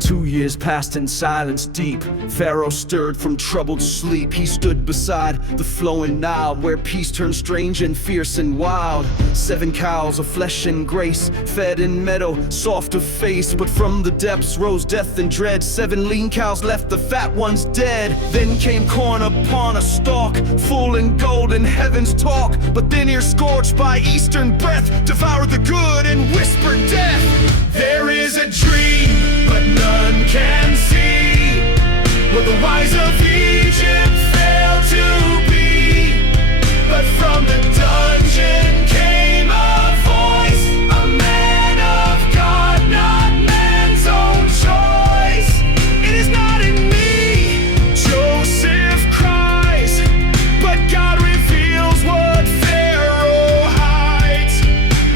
2 years passed in silence deep. Pharaoh stirred from troubled sleep. He stood beside the flowing Nile, where peace turned strange and fierce and wild. 7 cows of flesh and grace, fed in meadow, soft of face. But from the depths rose death and dread. 7 lean cows left the fat ones dead. Then came corn upon a stalk, full in gold and heaven's talk. But then ear scorched by eastern breath devoured the good and whispered death. There is a dream, but none can see, where the wise of Egypt fail to be. But from the dungeon came a voice, a man of God, not man's own choice. It is not in me, Joseph cries, but God reveals what Pharaoh hides.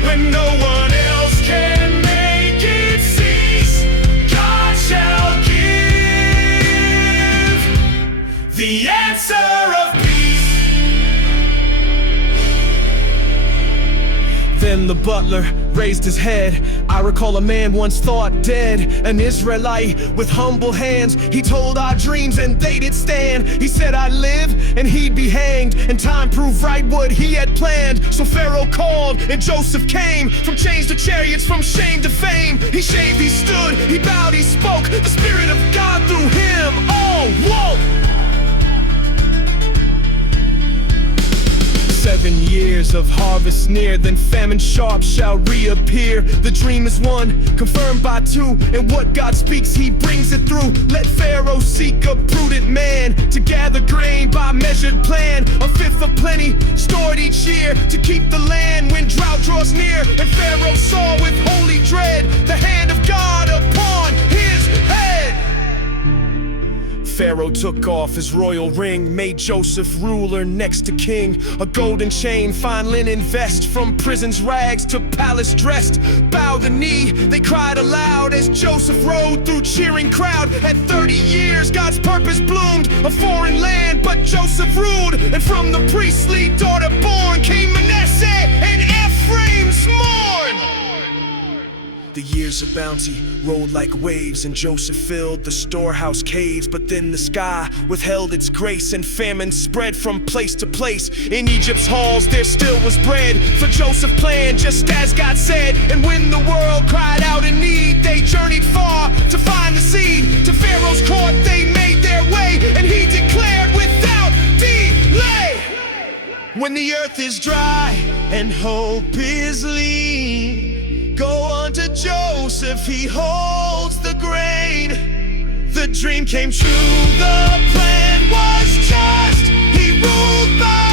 When no one else can make it cease, God shall give the answer of peace. Then the butler raised his head. I recall a man once thought dead, an Israelite with humble hands. He told our dreams and they did stand. He said I'd live and he'd be hanged, and time proved right what he had planned. So Pharaoh called and Joseph came, from chains to chariots, from shame to fame. He shaved, he stood, he bowed, he spoke. The Spirit of God through him all woke. 7 years of harvest near, then famine sharp shall reappear. The dream is one, confirmed by 2, and what God speaks, he brings it through. Let Pharaoh seek a prudent man to gather grain by measured plan. 1/5 of plenty stored each year to keep the land when drought draws near. And Pharaoh saw with holy dread the hand of God upon his head. Pharaoh took off his royal ring, made Joseph ruler next to king. A golden chain, fine linen vest, from prison's rags to palace dressed. Bow the knee, they cried aloud as Joseph rode through cheering crowd. At 30 years, God's purpose bloomed, a foreign land, but Joseph ruled. And from the priestly daughter born came Manasseh and Ephraim's morn. The years of bounty rolled like waves, and Joseph filled the storehouse caves. But then the sky withheld its grace, and famine spread from place to place. In Egypt's halls there still was bread, for Joseph planned just as God said. And when the world cried out in need, they journeyed far to find the seed. To Pharaoh's court they made their way, and he declared without delay. When the earth is dry and hope is lean, go unto Joseph, he holds the grain. The dream came true, the plan was just, he ruled by